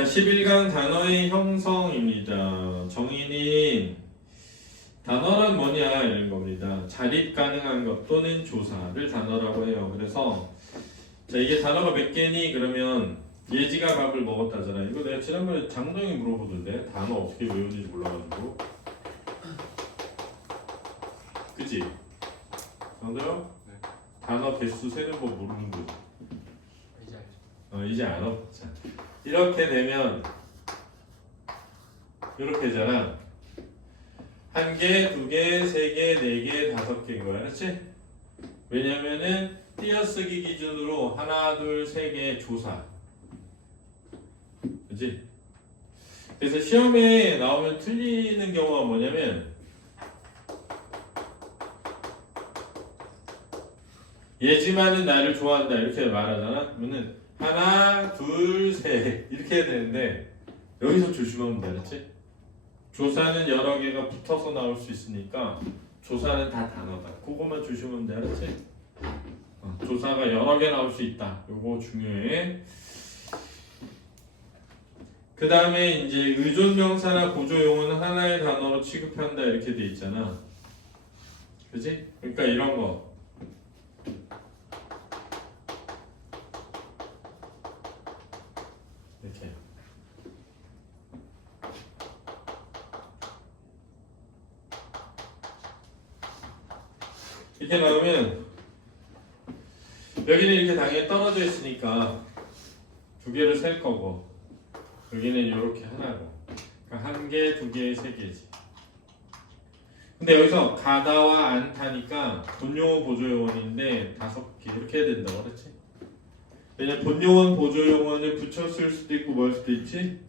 자, 11강 단어의 형성입니다. 정의는 단어란 뭐냐 이런 겁니다. 자립 가능한 것 또는 조사를 단어라고 해요. 그래서 자, 이게 단어가 몇 개니? 그러면 예지가 밥을 먹었다잖아. 이거 내가 지난번에 장동이 물어보던데 단어 어떻게 외우는지 몰라가지고. 그치? 장도요? 네. 단어 개수 세는 법 모르는 거지. 이제 알죠. 이제 알아. 자, 이렇게 되면 이렇게 되잖아. 한 개, 두 개, 세 개, 네 개, 다섯 개인 거야. 그렇지? 왜냐면은 띄어쓰기 기준으로 하나, 둘, 세 개 조사. 그치? 그래서 시험에 나오면 틀리는 경우가 뭐냐면 예지만은 나를 좋아한다 이렇게 말하잖아. 그러면은 하나, 둘, 셋 이렇게 해야 되는데 여기서 조심하면 돼. 그렇지? 조사는 여러 개가 붙어서 나올 수 있으니까 조사는 다 단어다. 그것만 조심하면 돼. 알았지? 조사가 여러 개 나올 수 있다. 요거 중요해. 그 다음에 이제 의존명사나 보조용어는 하나의 단어로 취급한다 이렇게 돼 있잖아. 그치? 그러니까 이런 거. 이렇게. 이렇게 나오면 여기는 이렇게 당연히 떨어져 있으니까 두 개를 셀 거고 여기는 이렇게 하나고 그러니까 한 개, 두 개, 세 개지. 근데 여기서 가다와 않다니까 본용어 보조용어인데 다섯 개 이렇게 해야 된다고 그랬지? 왜냐면 본용어 보조용어는 붙였을 수도 있고 뭘 수도 있지?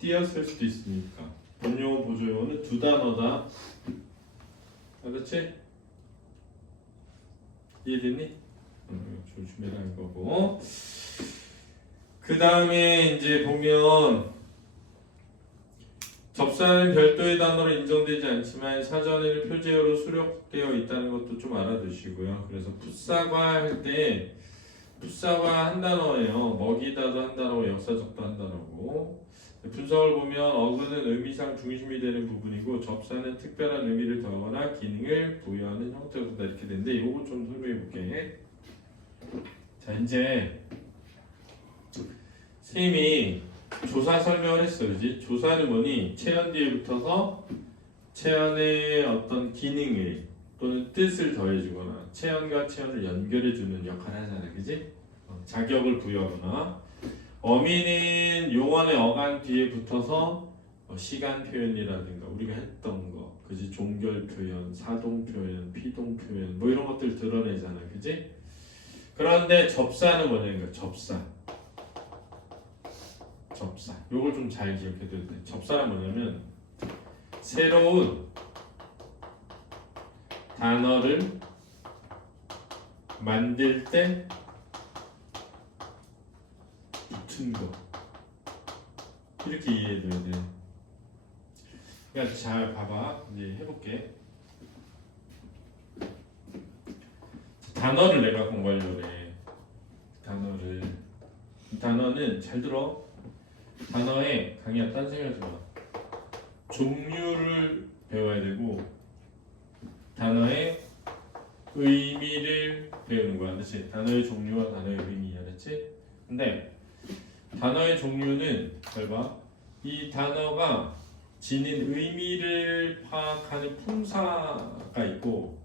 띄었을 수도 있으니까 본용어 보조용어는 두 단어다. 그렇지? 이해됐니? 조심해라는 거고. 그 다음에 이제 보면 접사는 별도의 단어로 인정되지 않지만 사전에는 표제어로 수록되어 있다는 것도 좀 알아두시고요. 그래서 풋사과 할 때 풋사과 한 단어예요. 먹이다도 한 단어고 역사적도 한 단어고. 분석을 보면 어근은 의미상 중심이 되는 부분이고 접사는 특별한 의미를 더하거나 기능을 부여하는 형태로다 이렇게 되는데 이거 좀 설명해 볼게. 자, 이제 선생님이 조사 설명을 했어. 그지? 조사는 뭐니? 체언 뒤에 붙어서 체언의 어떤 기능을 또는 뜻을 더해주거나 체언과 체언을 연결해주는 역할을 하잖아. 그지? 자격을 부여하거나 어미는 용언의 어간 뒤에 붙어서 시간 표현이라든가 우리가 했던 거, 그지? 종결 표현, 사동 표현, 피동 표현 뭐 이런 것들 드러내잖아. 그지? 그런데 접사는 뭐냐니까 접사. 요걸 좀 잘 기억해둬야 돼. 접사는 뭐냐면 새로운 단어를 만들 때 붙은 거. 이렇게 이해해둬야 돼. 그러니까 잘 봐봐. 이제 해볼게. 단어를 내가 공부하려고 해. 단어는 잘 들어. 단어에 강의야 딴 생각하지 마. 종류를 배워야 되고 단어의 의미를 배우는 거야. 그렇지? 단어의 종류와 단어의 의미. 알았지? 근데 단어의 종류는 잘 봐. 이 단어가 지닌 의미를 파악하는 품사가 있고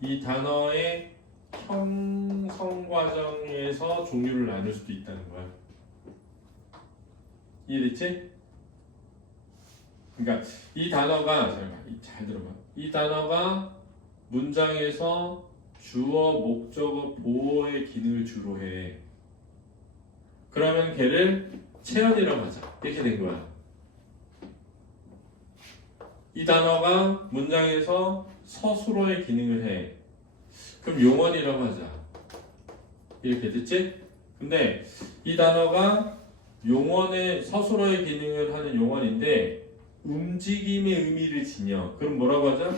이 단어의 형성 과정에서 종류를 나눌 수도 있다는 거야. 이해됐지? 그러니까 이 단어가 잘 들어봐. 이 단어가 문장에서 주어, 목적어, 보어의 기능을 주로 해. 그러면 걔를 체언이라고 하자. 이렇게 된 거야. 이 단어가 문장에서 서술어의 기능을 해. 그럼 용언이라고 하자. 이렇게 됐지? 근데 이 단어가 용언의 서술어의 기능을 하는 용언인데 움직임의 의미를 지녀. 그럼 뭐라고 하자?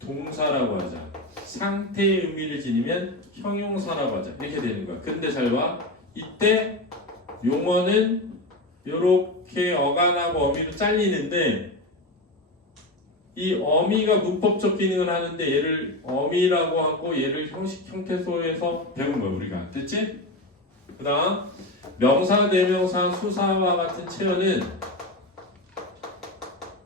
동사라고 하자. 상태의 의미를 지니면 형용사라고 하자. 이렇게 되는 거야. 근데 잘 봐. 이때 용어는 요렇게 어간하고 어미로 잘리는데 이 어미가 문법적 기능을 하는데 얘를 어미라고 하고 얘를 형식 형태소에서 배운 거야 우리가. 됐지? 그 다음 명사, 대명사, 수사와 같은 체어는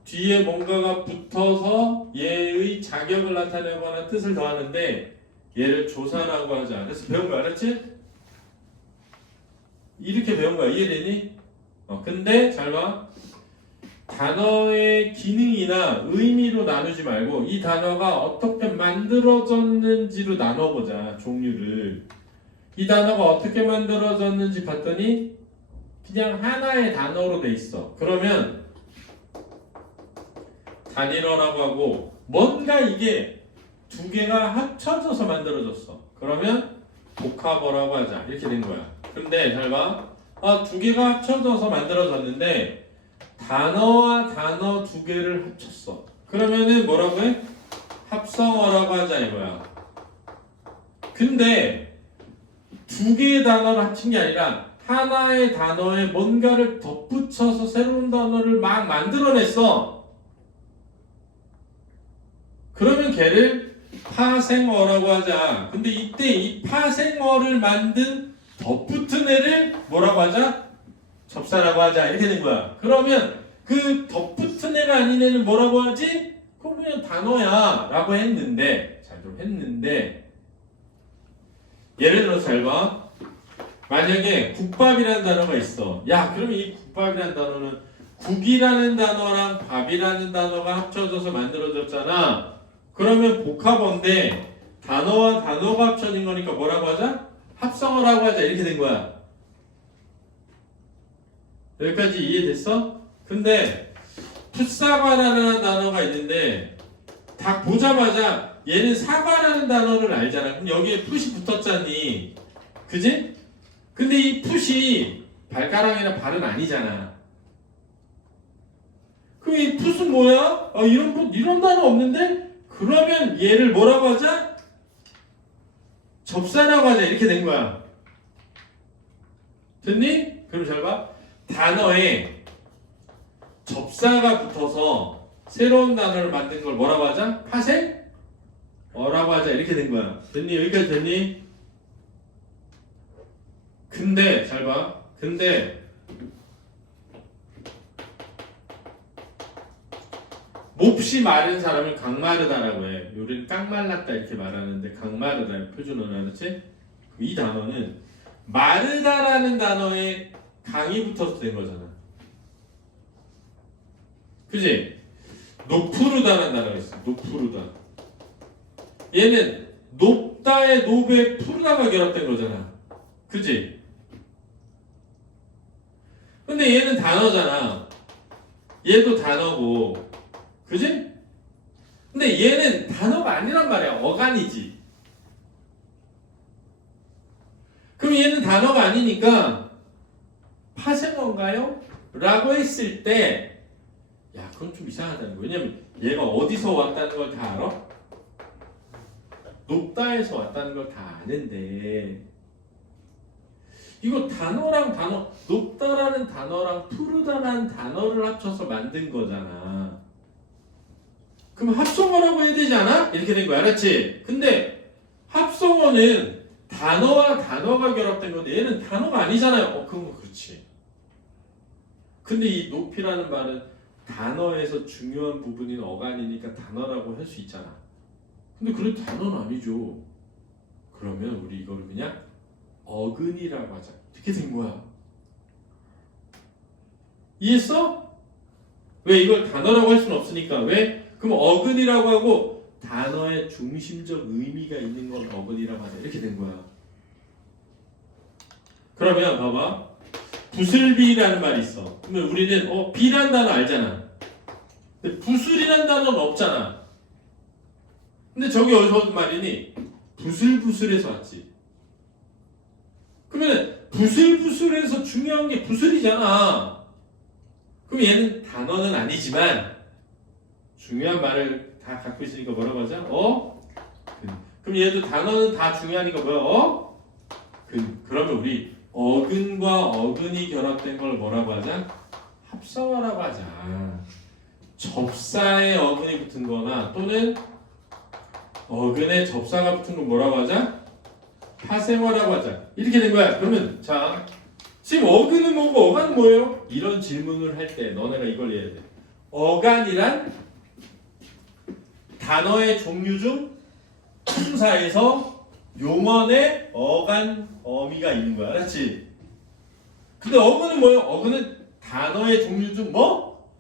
뒤에 뭔가가 붙어서 얘의 자격을 나타내거나 뜻을 더하는데 얘를 조사라고 하자. 그래서 배운 거 알았지? 이렇게 배운 거야. 이해되니? 근데 잘 봐. 단어의 기능이나 의미로 나누지 말고 이 단어가 어떻게 만들어졌는지로 나눠보자. 종류를. 이 단어가 어떻게 만들어졌는지 봤더니 그냥 하나의 단어로 돼 있어. 그러면 단일어라고 하고 뭔가 이게 두 개가 합쳐져서 만들어졌어. 그러면 복합어라고 하자. 이렇게 된 거야. 근데 잘 봐. 두 개가 합쳐져서 만들어졌는데 단어와 단어 두 개를 합쳤어. 그러면은 뭐라고 해? 합성어라고 하자 이거야. 근데 두 개의 단어를 합친 게 아니라 하나의 단어에 뭔가를 덧붙여서 새로운 단어를 막 만들어냈어. 그러면 걔를 파생어라고 하자. 근데 이때 이 파생어를 만든 덧붙은 애를 뭐라고 하자? 접사라고 하자. 이렇게 된 거야. 그러면 그 덧붙은 애가 아닌 애는 뭐라고 하지? 그럼 그냥 단어야 라고 했는데 잘 좀 했는데 예를 들어서 잘 봐. 만약에 국밥이라는 단어가 있어. 야 그러면 이 국밥이라는 단어는 국이라는 단어랑 밥이라는 단어가 합쳐져서 만들어졌잖아. 그러면 복합어인데 단어와 단어가 합쳐진 거니까 뭐라고 하자? 합성어라고 하자. 이렇게 된 거야. 여기까지 이해됐어? 근데 풋사과라는 단어가 있는데 딱 보자마자 얘는 사과라는 단어를 알잖아. 그럼 여기에 풋이 붙었잖니. 그지? 근데 이 풋이 발가락이나 발은 아니잖아. 그럼 이 풋은 뭐야? 이런 단어 없는데? 그러면 얘를 뭐라고 하자? 접사라고 하자. 이렇게 된 거야. 됐니? 그럼 잘 봐. 단어에 접사가 붙어서 새로운 단어를 만든 걸 뭐라고 하자? 파생어라고 하자. 이렇게 된 거야. 됐니? 여기까지 됐니? 근데 잘 봐. 근데 몹시 마른 사람을 강마르다라고 해. 요리는 깡말랐다 이렇게 말하는데 강마르다 표준어는 알았지? 이 단어는 마르다라는 단어에 강이 붙어서 된 거잖아. 그지? 노푸르다라는 단어가 있어. 노푸르다. 얘는 높다의 높에 푸르다가 결합된 거잖아. 그지? 근데 얘는 단어잖아. 얘도 단어고. 그지? 근데 얘는 단어가 아니란 말이야. 어간이지. 그럼 얘는 단어가 아니니까 파생어인가요? 라고 했을 때 야 그건 좀 이상하다는 거야. 왜냐면 얘가 어디서 왔다는 걸 다 알아? 높다에서 왔다는 걸 다 아는데 이거 단어랑 단어 높다라는 단어랑 푸르다라는 단어를 합쳐서 만든 거잖아. 그럼 합성어라고 해야 되지 않아? 이렇게 된 거야. 알았지? 근데 합성어는 단어와 단어가 결합된 건데 얘는 단어가 아니잖아요. 그건 그렇지. 근데 이 높이라는 말은 단어에서 중요한 부분인 어간이니까 단어라고 할 수 있잖아. 근데 그래도 단어는 아니죠. 그러면 우리 이거를 그냥 어근이라고 하자. 이렇게 된 거야. 이해했어? 왜 이걸 단어라고 할 수는 없으니까. 왜? 그럼 어근이라고 하고 단어의 중심적 의미가 있는 건 어근이라고 하자. 이렇게 된 거야. 그러면 봐봐. 부슬비라는 말이 있어. 그러면 우리는 비라는 단어 알잖아. 근데 부슬이라는 단어는 없잖아. 근데 저기 어디서 온 말이니? 부슬부슬에서 왔지. 그러면 부슬부슬에서 중요한 게 부슬이잖아. 그럼 얘는 단어는 아니지만 중요한 말을 다 갖고 있으니까 뭐라고 하자? 그럼 얘도 단어는 다 중요하니까 뭐야? 그러면 우리 어근과 어근이 결합된 걸 뭐라고 하자? 합성어라고 하자. 접사에 어근이 붙은 거나 또는 어근에 접사가 붙은 거 뭐라고 하자? 파생어라고 하자. 이렇게 된 거야. 그러면 자, 지금 어근은 뭐고 어간은 뭐예요? 이런 질문을 할 때 너네가 이걸 이해해야 돼. 어간이란 단어의 종류 중 품사에서 용언의 어간 어미가 있는 거야. 알았지? 근데 어근은 뭐예요? 어근은 단어의 종류 중 뭐?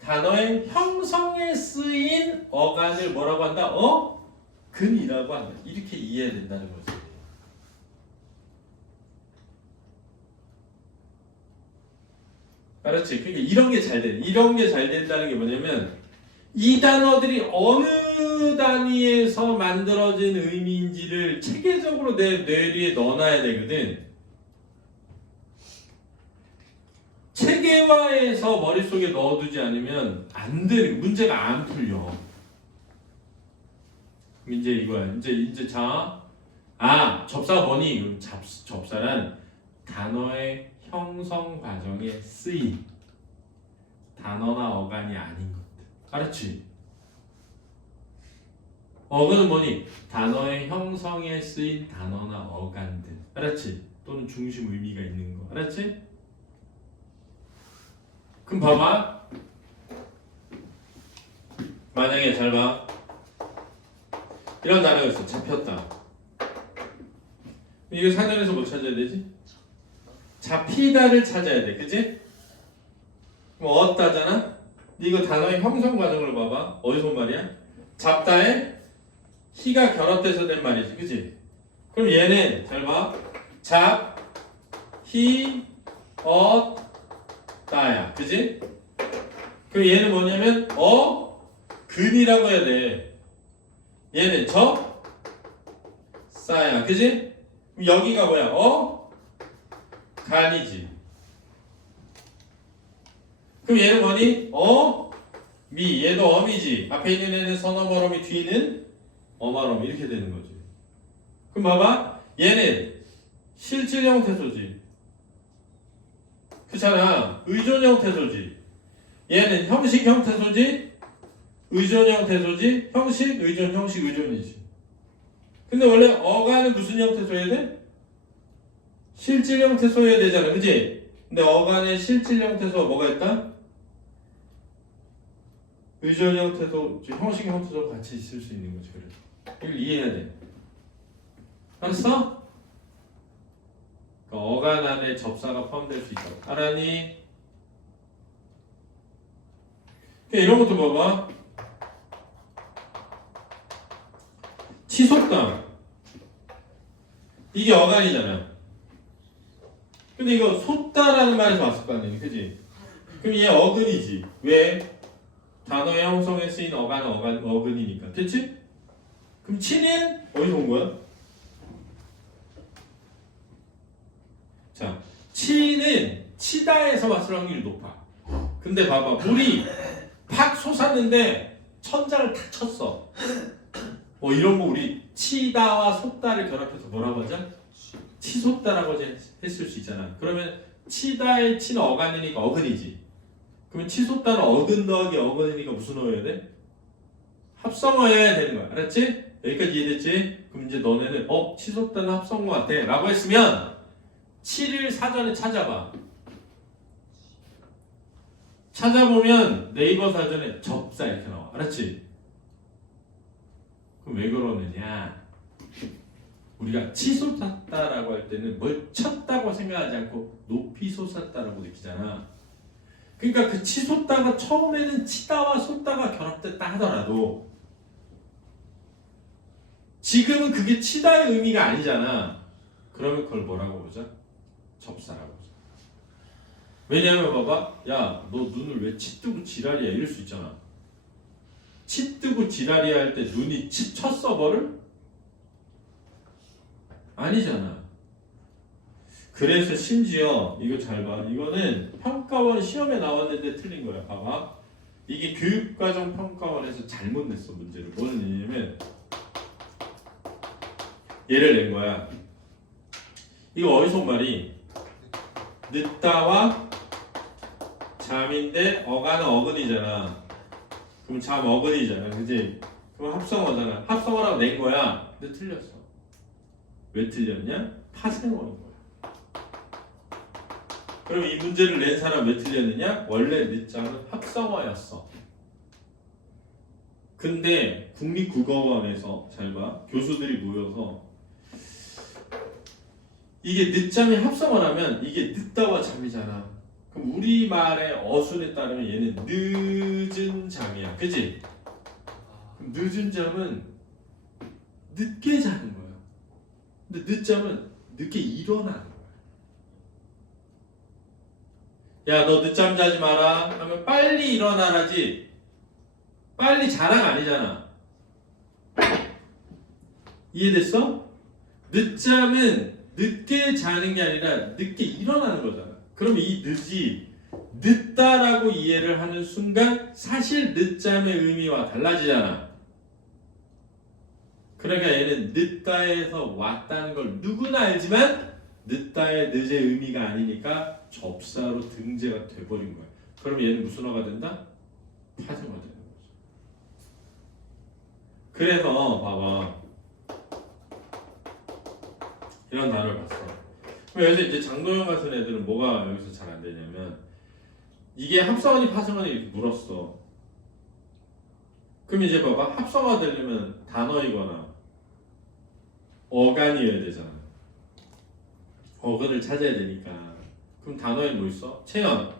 단어의 형성에 쓰인 어간을 뭐라고 한다? 근이라고 한다. 이렇게 이해해야 된다는 거지. 알았지? 그러니까 이런 게 잘 돼. 이런 게 잘 된다는 게 뭐냐면 이 단어들이 어느 단위에서 만들어진 의미인지를 체계적으로 내 뇌리에 넣어놔야 되거든. 체계화해서 머릿속에 넣어두지 않으면 안 되는 문제가 안 풀려. 이제 이거야. 이제 자, 접사가 뭐니? 그럼 접사란 단어의 형성 과정에 쓰인 단어나 어간이 아닌 것들. 알았지? 어근은 뭐니? 단어의 형성에 쓰인 단어나 어간들. 알았지? 또는 중심 의미가 있는 거. 알았지? 그럼 봐봐. 만약에 잘 봐. 이런 단어가 있어. 잡혔다. 이거 사전에서 뭐 찾아야 되지? 잡히다를 찾아야 돼. 그치? 그럼 얻다잖아? 이거 단어의 형성 과정을 봐봐. 어디서 온 말이야? 잡다에 희가 결합돼서 된 말이지. 그치? 그럼 얘는 잘 봐. 잡, 희, 다야. 그치? 그럼 얘는 뭐냐면 근이라고 해야 돼. 얘는 싸야. 그치? 그럼 여기가 뭐야? 간이지. 그럼 얘는 뭐니? 미. 얘도 어미지. 앞에 있는 애는 선어머러미, 뒤는 어마러미. 이렇게 되는 거지. 그럼 봐봐. 얘는 실질형 태소지. 그렇잖아. 의존형 태소지. 얘는 형식형 태소지. 의존형 태소지. 형식, 의존, 형식, 의존이지. 근데 원래 어간은 무슨 형태소여야 돼? 실질 형태소여야 되잖아. 그치? 근데 어간에 실질 형태소가 뭐가 있다? 의존 형태소, 형식 형태소 같이 있을 수 있는 거지. 그래. 이걸 이해해야 돼. 알았어? 그러니까 어간 안에 접사가 포함될 수 있다고. 알았니? 이런 것도 봐봐. 치솟다. 이게 어간이잖아. 근데 이거 솟다라는 말에서 왔을 거 아니야. 그지? 그럼 얘 어근이지. 왜? 단어의 형성에 쓰인 어간은 어근이니까. 됐지? 그럼 치는 어디서 온 거야? 자, 치는 치다에서 왔을 확률이 높아. 근데 봐봐. 물이 팍 솟았는데 천장을 탁 쳤어. 이런 거 우리 치다와 솟다를 결합해서 뭐라고 하자? 치솟다라고 했을 수 있잖아. 그러면 치다의 치는 어간이니까 어근이지. 그러면 치솟다는 어근 더하기 어근이니까 무슨 어여야 돼? 합성어여야 되는 거야. 알았지? 여기까지 이해됐지? 그럼 이제 너네는 치솟다는 합성어 같아 라고 했으면 치를 사전에 찾아봐. 찾아보면 네이버 사전에 접사 이렇게 나와. 알았지? 그럼 왜 그러느냐? 우리가 치솟았다라고 할 때는 뭘 쳤다고 생각하지 않고 높이 솟았다라고 느끼잖아. 그러니까 그 치솟다가 처음에는 치다와 솟다가 결합됐다 하더라도 지금은 그게 치다의 의미가 아니잖아. 그러면 그걸 뭐라고 보자? 접사라고 보자. 왜냐하면 봐봐. 야, 너 눈을 왜 치 뜨고 지랄이야 이럴 수 있잖아. 치 뜨고 지랄이야 할 때 눈이 쳤어 뭐를? 아니잖아. 그래서 심지어 이거 잘 봐. 이거는 평가원 시험에 나왔는데 틀린 거야. 봐봐. 이게 교육과정 평가원에서 잘못 냈어 문제를. 뭐는 얘냐면 얘를 낸 거야. 이거 어디서 온 말이? 늦다와 잠인데 어가는 어근이잖아. 그럼 잠 어근이잖아, 그지? 그럼 합성어잖아. 합성어라고 낸 거야. 근데 틀렸어. 왜 틀렸냐? 파생어인 거야. 그럼 이 문제를 낸 사람 왜 틀렸느냐? 원래 늦잠은 합성어였어. 근데 국립국어원에서 잘 봐. 교수들이 모여서 이게 늦잠이 합성어라면 이게 늦다와 잠이잖아. 그럼 우리말의 어순에 따르면 얘는 늦은 잠이야. 그치? 그럼 늦은 잠은 늦게 자는 거야. 근데 늦잠은 늦게 일어나는 거야. 야, 너 늦잠 자지 마라 하면 빨리 일어나라지. 빨리 자라가 아니잖아. 이해됐어? 늦잠은 늦게 자는 게 아니라 늦게 일어나는 거잖아. 그럼 이 늦이 늦다라고 이해를 하는 순간 사실 늦잠의 의미와 달라지잖아. 그러니까 얘는 늦다에서 왔다는 걸 누구나 알지만 늦다의 늦의 의미가 아니니까 접사로 등재가 돼버린 거야. 그럼 얘는 무슨 어가 된다? 파생어가 되는 거죠. 그래서 봐봐. 이런 단어를 봤어. 그럼 여기서 이제 장도연 같은 애들은 뭐가 여기서 잘 안 되냐면 이게 합성어니 파생어니 이렇게 물었어. 그럼 이제 봐봐. 합성어가 되려면 단어이거나 어간이어야 되잖아. 어근을 찾아야 되니까. 그럼 단어에 뭐 있어? 체언,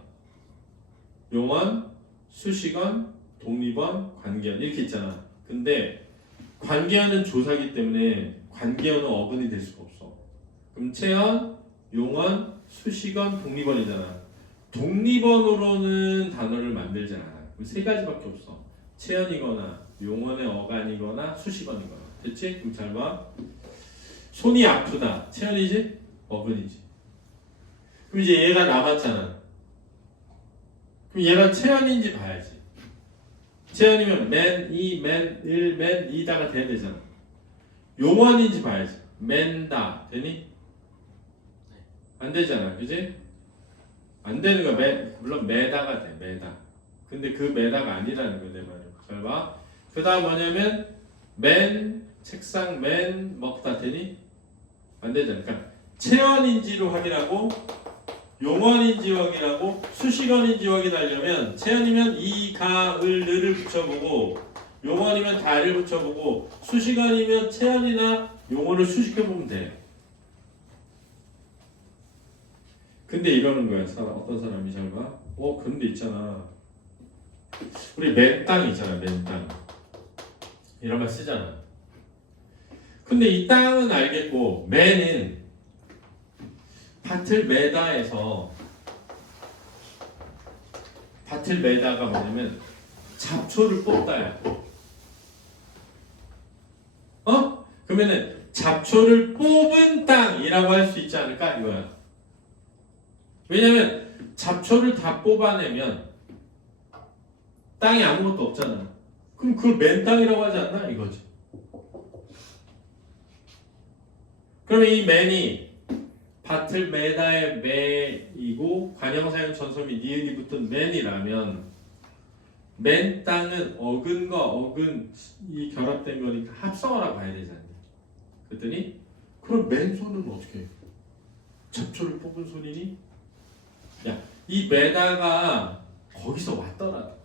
용언, 수식언, 독립언, 관계언 이렇게 있잖아. 근데 관계언은 조사기 때문에 관계언은 어근이 될 수가 없어. 그럼 체언, 용언, 수식언, 독립언이잖아. 독립언으로는 단어를 만들지 않아. 그럼 세 가지밖에 없어. 체언이거나 용언의 어간이거나 수식언이거나. 됐지? 그럼 잘 봐. 손이 아프다. 체언이지? 어근이지. 그럼 이제 얘가 남았잖아. 그럼 얘가 체언인지 봐야지. 체언이면 맨, 이, 맨, 일, 맨, 이다가 돼야 되잖아. 용언인지 봐야지. 맨다. 되니? 안 되잖아. 그지? 안 되는 거야. 물론 매다가 돼. 매다. 근데 그 매다가 아니라는 거야. 내 말은. 잘 봐. 그 다음 뭐냐면 맨, 책상, 맨, 먹다. 되니? 안 되잖아. 그러니까 체언인지로 확인하고 용언인지 확인하고 수식언인지 확인하려면 체언이면 이, 가, 을, 을을 붙여보고 용언이면 다를 붙여보고 수식언이면 체언이나 용언을 수식해보면 돼. 근데 이러는 거야. 어떤 사람이 잘 봐. 근데 있잖아. 우리 맨땅 있잖아. 맨땅. 이런 말 쓰잖아. 근데 이 땅은 알겠고 매는 밭을 매다에서 밭을 매다가 뭐냐면 잡초를 뽑다야. 그러면은 잡초를 뽑은 땅이라고 할 수 있지 않을까 이거야. 왜냐면 잡초를 다 뽑아내면 땅에 아무것도 없잖아. 그럼 그걸 맨 땅이라고 하지 않나 이거지. 그러면 이 맨이 밭을 매다의 매이고 관형사형 전섬이 니은이 붙은 맨이라면 맨 땅은 어근과 어근이 결합된 거니까 합성어라고 봐야 되지 않냐. 그랬더니 그럼 맨손은 어떻게 해? 잡초를 뽑은 손이니? 야, 이 매다가 거기서 왔더라도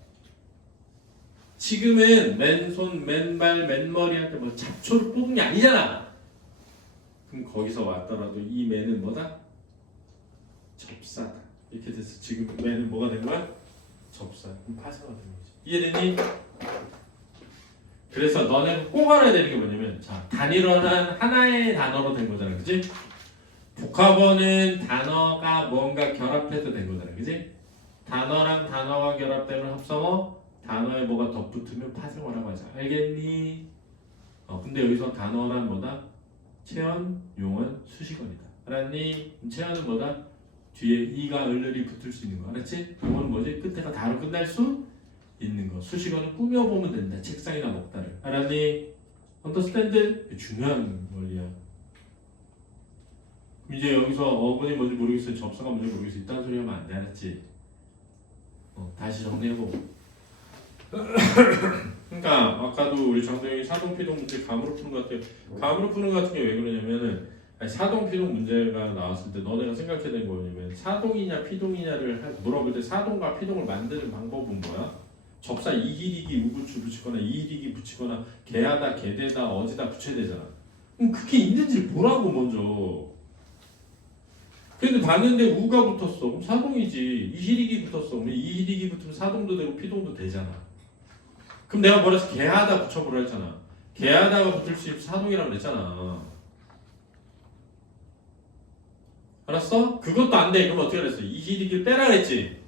지금은 맨손, 맨발, 맨머리한테 뭐 잡초를 뽑은 게 아니잖아. 그럼 거기서 왔더라도 이 매는 뭐다? 접사다. 이렇게 돼서 지금 매는 뭐가 된 거야? 접사. 그럼 파생어가 된 거지. 이해되니? 그래서 너네가 꼭 알아야 되는 게 뭐냐면 자, 단일어는 하나의 단어로 된 거잖아. 그치? 복합어는 단어가 뭔가 결합해서 된 거잖아. 그치? 단어랑 단어가 결합되면 합성어, 단어에 뭐가 덧붙으면 파생어라고 하자. 알겠니? 근데 여기서 단어란 뭐다? 체언, 용언, 수식어이다. 알았니? 체언은 뭐다? 뒤에 이가 을을이 붙을 수 있는 거. 알았지? 용언은 뭐지? 끝에가 다로 끝날 수 있는 거. 수식어는 꾸며보면 된다. 책상이나 먹다를. 알았니? 언더스탠드? 중요한 원리야. 이제 여기서 어근이 뭔지 모르겠어요. 접사가 뭔지 모르겠어요. 이딴 소리 하면 안 돼. 알았지? 다시 정리해보고. 그러니까 아까도 우리 장동영이 사동피동 문제 감으로 푸는 것 같아요. 감으로 푸는 것 같은 게 왜 그러냐면은 사동피동 문제가 나왔을 때 너네가 생각해야 되는 거냐면 사동이냐 피동이냐를 물어볼 때 사동과 피동을 만드는 방법은 뭐야? 접사 이기리기 우부추 붙이거나 이기리기 붙이거나 개하다 개대다 어디다 붙여야 되잖아. 그럼 그게 있는지 보라고 먼저. 근데 봤는데 우가 붙었어. 그럼 사동이지. 이희리기 붙었어. 그럼 이희리기 붙으면 사동도 되고 피동도 되잖아. 그럼 내가 뭐라 해서 개하다 붙여보라 했잖아. 개하다가 붙을 수 있는 사동이라고 그랬잖아. 알았어? 그것도 안 돼. 그럼 어떻게 그랬어? 이희리기를 빼라 그랬지.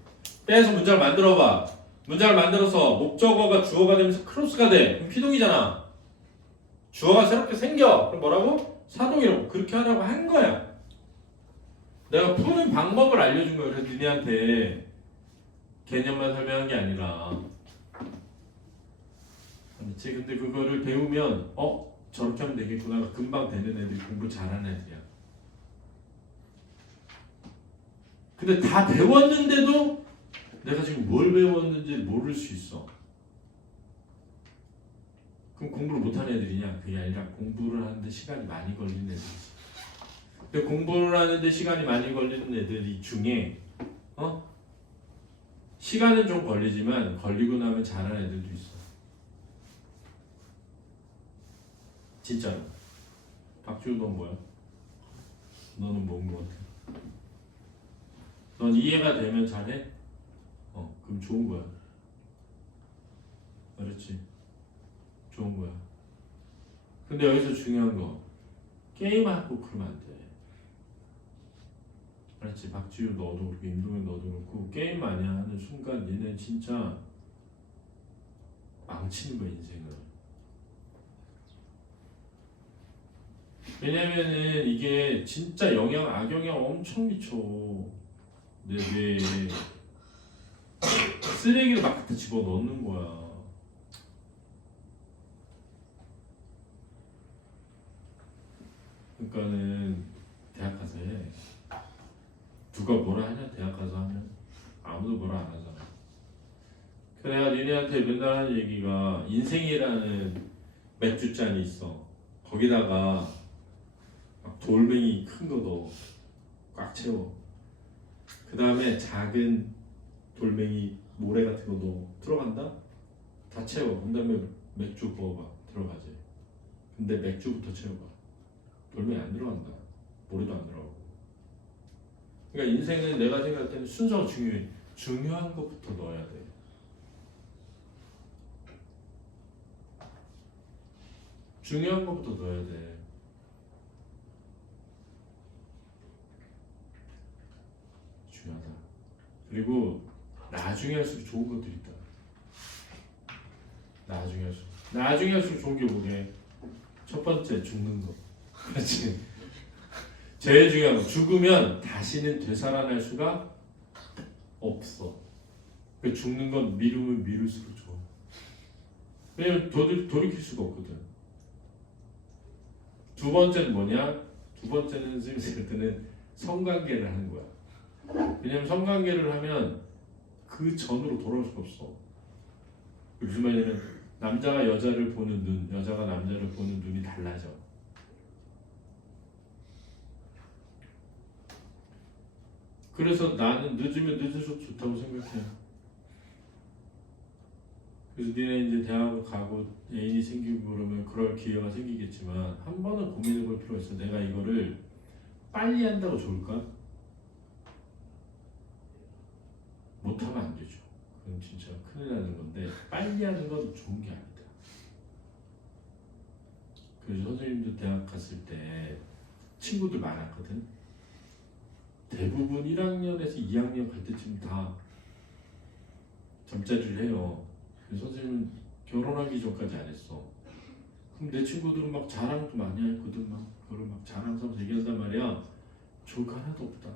빼서 문장을 만들어봐. 문장을 만들어서 목적어가 주어가 되면서 크로스가 돼. 그럼 피동이잖아. 주어가 새롭게 생겨. 그럼 뭐라고? 사동이라고. 그렇게 하라고 한 거야. 내가 푸는 방법을 알려준 거야. 그래서 니네한테 개념만 설명한 게 아니라. 그렇지? 근데 그거를 배우면 저렇게 하면 되겠구나. 금방 되는 애들이 공부 잘하는 애들이야. 근데 다 배웠는데도 내가 지금 뭘 배웠는지 모를 수 있어. 그럼 공부를 못하는 애들이냐? 그게 아니라 공부를 하는데 시간이 많이 걸리는 애들이지. 근데 공부를 하는데 시간이 많이 걸리는 애들이 중에 시간은 좀 걸리지만 걸리고 나면 잘하는 애들도 있어. 진짜로. 박지우 넌 뭐야? 너는 뭔 거 같아? 넌 이해가 되면 잘해? 그럼 좋은 거야. 그렇지. 좋은 거야. 근데 여기서 중요한 거 게임하고 그러면 안 돼. 알았지? 박지우 너도 그렇고 임동현 너도 그렇고 게임 많이 하는 순간 얘네 진짜 망치는 거야 인생을. 왜냐면은 이게 진짜 악영향 엄청 미쳐 내 뇌에. 쓰레기를 막 갖다 집어넣는 거야. 그러니까는 대학 가서 해. 누가 뭐라 하냐? 대학 가서 하면 아무도 뭐라 안 하잖아. 그래야 니네한테 맨날 하는 얘기가 인생이라는 맥주잔이 있어. 거기다가 막 돌멩이 큰 거 넣어. 꽉 채워. 그 다음에 작은 돌멩이 모래 같은 거 넣어. 들어간다? 다 채워. 그 다음에 맥주 부어봐. 들어가지. 근데 맥주부터 채워봐. 돌멩이 안 들어간다. 모래도 안 들어가고. 그러니까 인생은 내가 생각할 때는 순서가 중요해. 중요한 것부터 넣어야 돼. 중요한 것부터 넣어야 돼. 중요하다. 그리고 나중에 할수록 좋은 것들이 있다. 나중에 할수록 좋은 게 뭐게? 첫 번째 죽는 거. 그렇지. 제일 중요한 거. 죽으면 다시는 되살아날 수가 없어. 그 죽는 건 미루면 미룰수록 좋아. 왜냐면 돌이킬 수가 없거든. 두 번째는 뭐냐? 두 번째는 선생님이 생각할 때는 성관계를 하는 거야. 왜냐면 성관계를 하면 그 전으로 돌아올 수가 없어. 무슨 말이냐면 남자가 여자를 보는 눈, 여자가 남자를 보는 눈이 달라져. 그래서 나는 늦으면 늦을수록 좋다고 생각해. 그래서 니네 이제 대학을 가고 애인이 생기고 그러면 그럴 기회가 생기겠지만 한 번은 고민해볼 필요가 있어. 내가 이거를 빨리 한다고 좋을까? 못하면 안 되죠. 그건 진짜 큰일 나는 건데 빨리 하는 건 좋은 게 아니다. 그래서 선생님도 대학 갔을 때 친구들 많았거든. 대부분 1학년에서 2학년 갈 때쯤 다 잠자리를 해요. 그래서 선생님은 결혼하기 전까지 안 했어. 그럼 내 친구들은 막 자랑도 많이 했거든. 막 그걸 막 자랑 삼아서 얘기한단 말이야. 좋을 거 하나도 없다.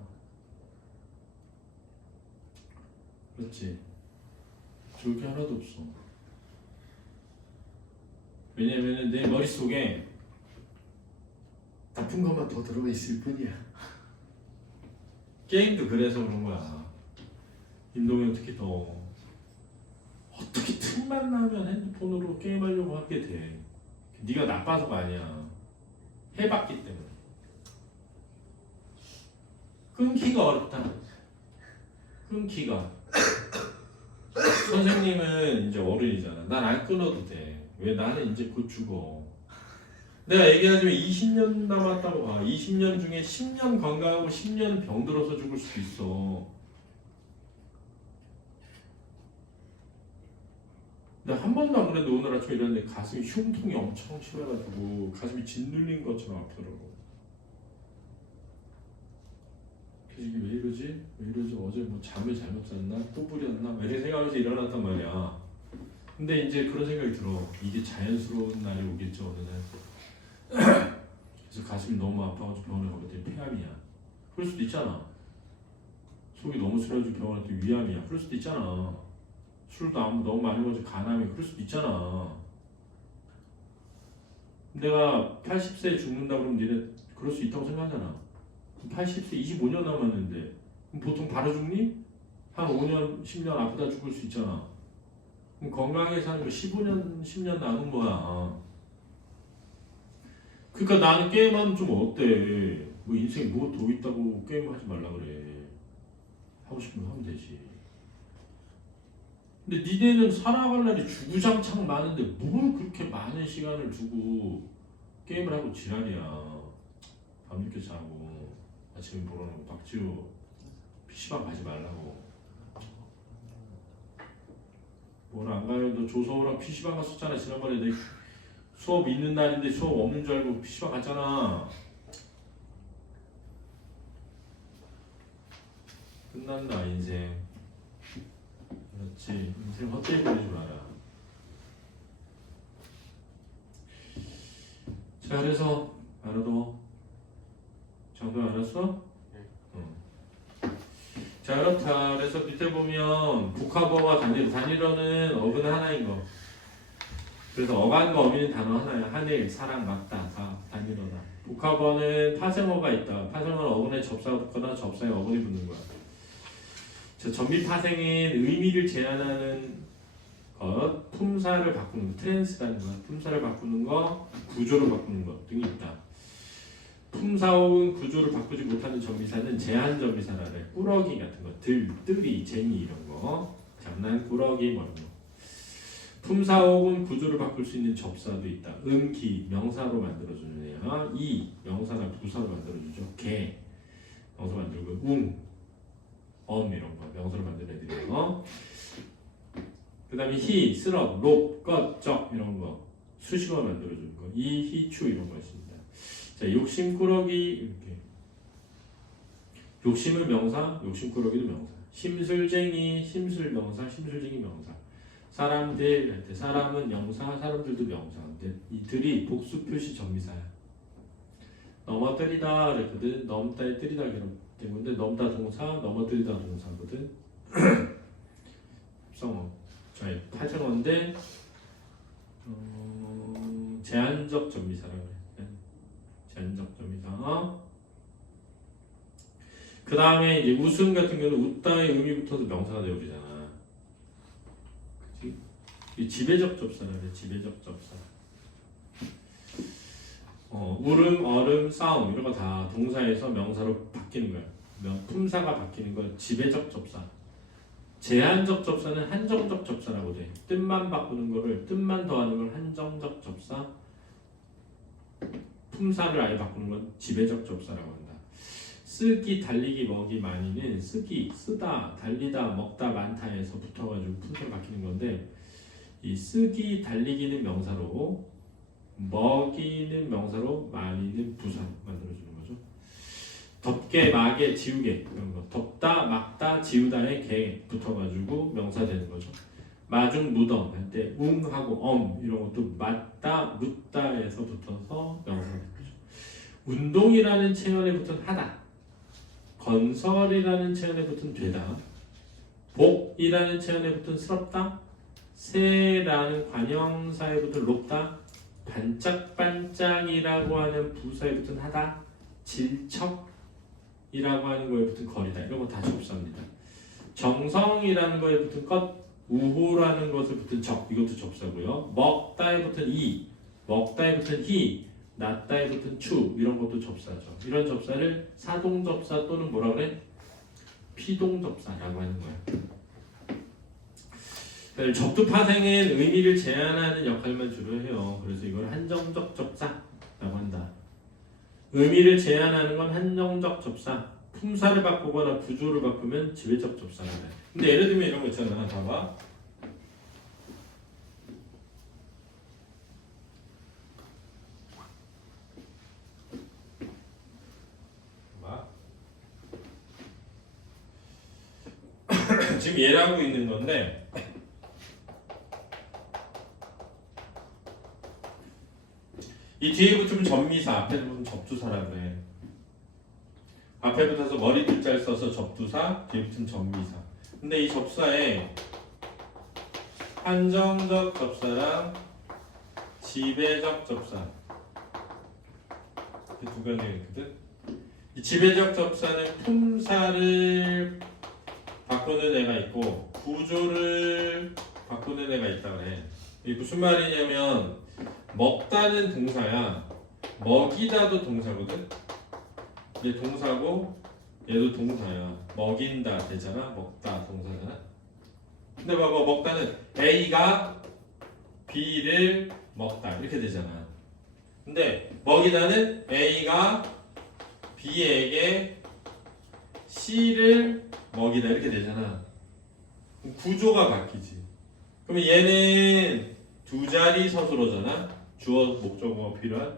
그렇지. 좋을 게 하나도 없어. 왜냐면은 내 머릿속에 나쁜 것만 더 들어가 있을 뿐이야. 게임도 그래서 그런 거야. 임동현 특히 더 어떻게 틈만 나면 핸드폰으로 게임하려고 하게 돼. 네가 나빠서가 아니야. 해봤기 때문에. 끊기가 어렵다. 끊기가. 선생님은 이제 어른이잖아. 난 안 끊어도 돼. 왜? 나는 이제 곧 죽어. 내가 얘기하자면 20년 남았다고 봐. 20년 중에 10년 건강하고 10년 병들어서 죽을 수도 있어. 내가 한 번도 안 그래도 오늘 아침에 일어났는데 가슴이 흉통이 엄청 심해가지고 가슴이 짓눌린 것처럼 아프더라고. 그래서 이게 왜 이러지? 왜 이러지? 어제 뭐 잠을 잘못 잤나? 또 부렸나? 이렇게 생각하면서 일어났단 말이야. 근데 이제 그런 생각이 들어. 이게 자연스러운 날이 오겠죠, 어느 날. 그래서 가슴이 너무 아파가지고 병원에 가봤더니 폐암이야. 그럴 수도 있잖아. 속이 너무 쓰려가지고 병원에 갔더니 위암이야. 그럴 수도 있잖아. 술도 너무 많이 먹어서 간암이. 그럴 수도 있잖아. 내가 80세에 죽는다 그러면 니네 그럴 수 있다고 생각하잖아. 80세 25년 남았는데 그럼 보통 바로 죽니? 한 5년, 10년 아프다 죽을 수 있잖아. 그럼 건강하게 사는 거 15년, 10년 남은 거야. 그러니까 나는 게임하면 좀 어때? 뭐 인생 뭐 더 있다고 게임하지 말라 그래. 하고 싶으면 하면 되지. 근데 니네는 살아갈 날이 주구장창 많은데 뭘 그렇게 많은 시간을 두고 게임을 하고 지랄이야. 밤늦게 자고 아침에 보러놓고 박지우 PC방 가지 말라고. 뭘 안 가요? 너 조서우랑 PC방 갔었잖아. 지난번에 내 수업 있는 날인데 수업 없는 줄 알고 PC방 갔잖아. 끝난다 인생. 그렇지. 인생 헛되이 버리지 마라. 자, 그래서 알아도 정도 알았어? 네. 자, 그렇다. 그래서 밑에 보면 복합어와 단일어는 어근 하나인 거. 그래서 어간과 어미는 단어 하나야. 하늘, 사랑, 맞다, 다 단일어다. 복합어는 파생어가 있다. 파생어는 어근에 접사가 붙거나 접사에 어근이 붙는 거야. 자, 전미파생은 의미를 제한하는 것, 품사를 바꾸는 것, 트랜스라는 것, 품사를 바꾸는 것, 구조를 바꾸는 것 등이 있다. 품사 혹은 구조를 바꾸지 못하는 전미사는 제한 전미사라 그래. 꾸러기 같은 거, 뜰이, 쟁이 이런 거, 장난, 꾸러기 뭐 이런 거. 품사 혹은 구조를 바꿀 수 있는 접사도 있다. 기, 명사로 만들어주는 애야. 이, 명사나 부사로 만들어주죠. 개, 명사 만들고, 이런 거 명사로 만든 애들이에요. 그 다음에 히, 쓰럽, 롭, 껏, 적 이런 거 수식어 만들어주는 거. 이, 히, 추 이런 거 있습니다. 자, 욕심꾸러기 이렇게. 욕심은 명사, 욕심꾸러기도 명사. 심술쟁이, 심술명사, 심술쟁이 명사. 사람들 할 때 사람은 명사, 사람들도 명사. 근데 이들이 복수 표시 전미사야. 넘어뜨리다 그랬거든. 넘다에 뜨리다 때문에 넘다 동사, 넘어뜨리다 동사거든. 합성어. 자, 파생어인데 제한적 전미사라고 해. 제한적 전미사. 그 다음에 이제 웃음 같은 경우는 웃다의 의미 붙어서 명사가 되어버리잖아. 그치? 이 지배적 접사라 그래. 지배적 접사. 울음, 얼음, 싸움 이런 거 다 동사에서 명사로 바뀌는 거야. 품사가 바뀌는 건 지배적 접사. 제한적 접사는 한정적 접사라고 돼. 뜻만 바꾸는 거를 뜻만 더하는 걸 한정적 접사. 품사를 아예 바꾸는 건 지배적 접사라고 한다. 쓰기, 달리기, 먹이, 많이는 쓰기, 쓰다, 달리다, 먹다, 많다에서 붙어가지고 품사가 바뀌는 건데 이 쓰기, 달리기는 명사로 먹이는 명사로 많이는 부사 만들어주는 거죠. 덮개, 막개, 지우개 이런 거. 덮다, 막다, 지우다에 개 붙어가지고 명사 되는 거죠. 마중, 무덤 할 때 하고 이런 것도 맞다, 묻다에서 붙어서 명사가 되는 거죠. 운동이라는 체현에 붙은 하다. 건설이라는 체현에 붙은 되다. 복이라는 체현에 붙은 스럽다. 새라는 관형사에 붙은 높다. 반짝반짝이라고 하는 부사에 붙은 하다. 질척 이라고 하는 거에 붙은 거리다. 이런 거 다 접사입니다. 정성이라는 거에 붙은 것, 우호라는 것에 붙은 적, 이것도 접사고요. 먹다에 붙은 이, 먹다에 붙은 희, 낫다에 붙은 추, 이런 것도 접사죠. 이런 접사를 사동접사 또는 뭐라 그래? 피동접사라고 하는 거예요. 적두파생은 의미를 제한하는 역할만 주로 해요. 그래서 이걸 한정적 접사라고 한다. 의미를 제한하는 건 한정적 접사. 품사를 바꾸거나 구조를 바꾸면 지배적 접사가 돼. 근데 예를 들면 이런 거 있잖아. 봐봐. 지금 얘라고 있는 건데 이 뒤에 붙으면 접미사, 앞에 붙으면 접두사라고 해. 앞에 붙어서 머리 둘자를 써서 접두사, 뒤에 붙으면 접미사. 근데 이 접사에 한정적 접사랑 지배적 접사 그 두 가지가 있거든. 이 지배적 접사는 품사를 바꾸는 애가 있고 구조를 바꾸는 애가 있다고 해. 이게 무슨 말이냐면 먹다는 동사야. 먹이다도 동사거든. 얘 동사고 얘도 동사야. 먹인다 되잖아. 먹다 동사잖아. 근데 봐봐, 먹다는 A가 B를 먹다 이렇게 되잖아. 근데 먹이다는 A가 B에게 C를 먹이다 이렇게 되잖아. 그럼 구조가 바뀌지. 그러면 얘는 두 자리 서술어잖아. 주어 목적어가 필요한.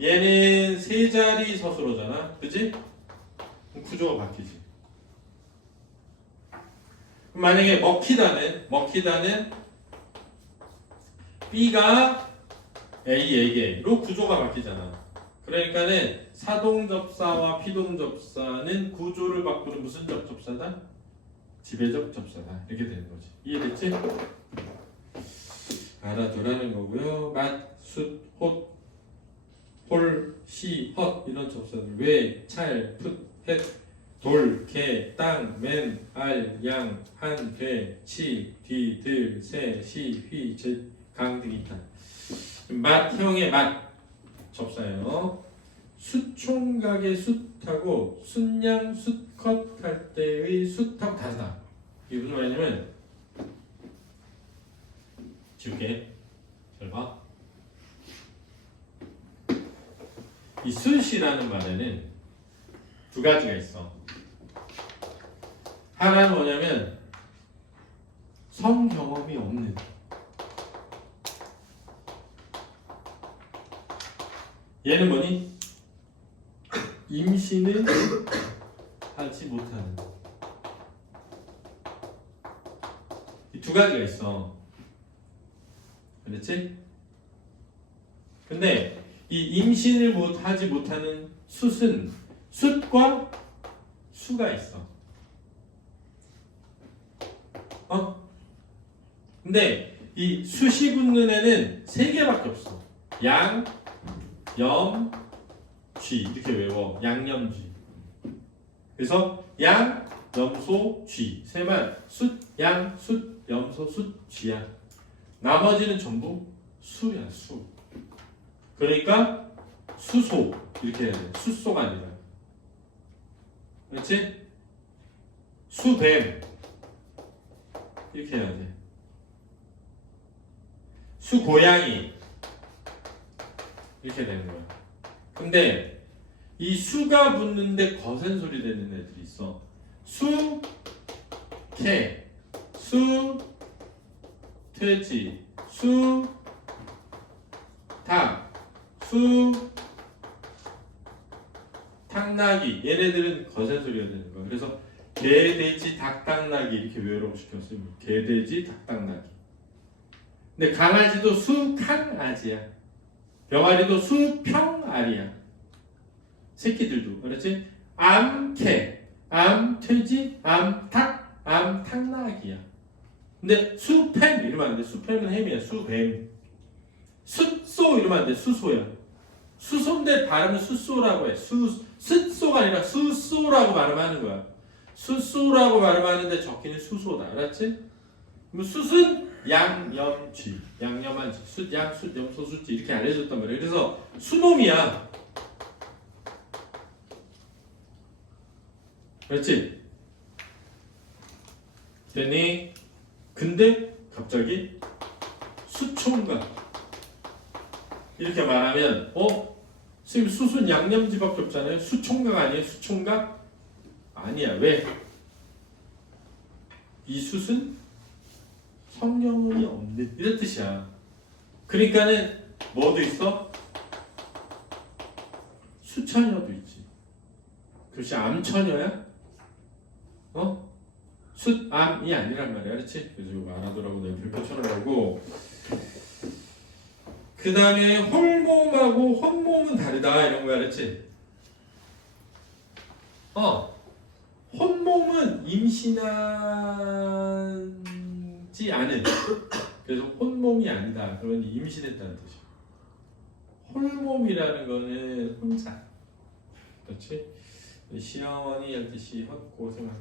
얘는 세 자리 서술어잖아. 그지? 그럼 구조가 바뀌지. 그럼 만약에 먹히다는 B가 A에게로 구조가 바뀌잖아. 그러니까는 사동접사와 피동접사는 구조를 바꾸는 무슨 접사다? 지배적 접사다. 이렇게 되는 거지. 이해됐지? 알아두라는 거고요. 맛, 숫, 홑, 홀, 시, 헛 이런 접사들 왜, 찰, 풋, 헷, 돌, 개, 땅, 맨, 알, 양, 한, 돼, 치, 뒤, 들, 새, 시, 휘, 제, 강 등이 있다. 맛형의 맛 접사예요. 숫총각의 숫하고 숫양, 숫컷 할 때의 숫하고 다르다. 이게 무슨 말이냐면 지울게. 잘 봐. 이 숫이라는 말에는 두 가지가 있어. 하나는 뭐냐면 성 경험이 없는, 얘는 뭐니? 임신을 하지 못하는. 이 두 가지가 있어. 그렇지? 근데 이 임신을 하지 못하는 숫은 숫과 수가 있어. 근데 이 숫이 붙는 애는 세 개밖에 없어. 양, 염, 쥐 이렇게 외워. 양념쥐. 그래서 양, 염소, 쥐 세만 숫, 양, 숫, 염소, 숫, 쥐야. 나머지는 전부 수야. 수. 그러니까 수소 이렇게 해야 돼. 숫소가 아니라. 그렇지? 수뱀 이렇게 해야 돼. 수고양이 이렇게 되는 거야. 근데 이 수가 붙는데 거센 소리 내는 애들이 있어. 수, 개, 수, 돼지, 수, 닭, 수, 탕나기. 얘네들은 거센 소리가 되는 거야. 그래서 개, 돼지, 닭, 탕나기 이렇게 외우라고 시켰어요. 개, 돼지, 닭, 탕나기. 근데 강아지도 수강아지야. 병아리도 수평알이야. 새끼들도. 그렇지? 암개, 암돼지, 암닭, 암탕나기야. 근데 수팸 이러면 안 돼. 수팸은 햄이야. 수뱀. 숫소 이러면 안 돼. 수소야. 수소인데 발음은 숫소라고 해. 숫소가 아니라 수소라고 발음하는 거야. 수소라고 발음하는데 적기는 수소다. 알았지? 그럼 숫은 양염쥐, 양념한 쥐, 숫, 양, 숫, 염, 소, 숫쥐 이렇게 알려줬단 말이야. 그래서 수놈이야. 그렇지? 됐니? 근데 갑자기 수총각 이렇게 말하면 선생님 수순 양념지밖에 없잖아요. 수총각 아니에요? 수총각? 아니야. 왜? 이 숫은 성령이 없는 이런 뜻이야. 그러니까는 뭐도 있어? 수처녀도 있지. 그렇지. 암처녀야? 숫암이 아니란 말이야. 그렇지? 그래서 이거 알아두라고 내가 별표 쳐놓으라고. 그 다음에 홀몸하고 혼몸은 다르다 이런 거 알았지? 혼몸은 임신하지 않은, 그래서 혼몸이 아니다. 그러니 임신했다는 뜻이야. 홀몸이라는 거는 혼자. 그렇지? 시어머니 할 뜻이 헛고생할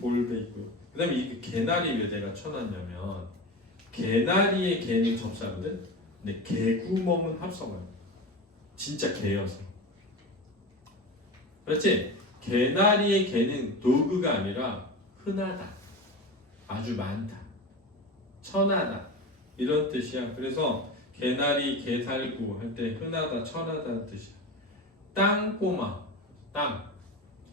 돌배 있고요. 그 다음에 이 개나리 왜 내가 쳐놨냐면 개나리의 개는 접사거든. 근데 개구멍은 합성어야. 진짜 개여서. 그렇지? 개나리의 개는 노그가 아니라 흔하다, 아주 많다, 천하다 이런 뜻이야. 그래서 개나리, 개살구 할 때 흔하다, 천하다는 뜻이야. 땅꼬마, 땅.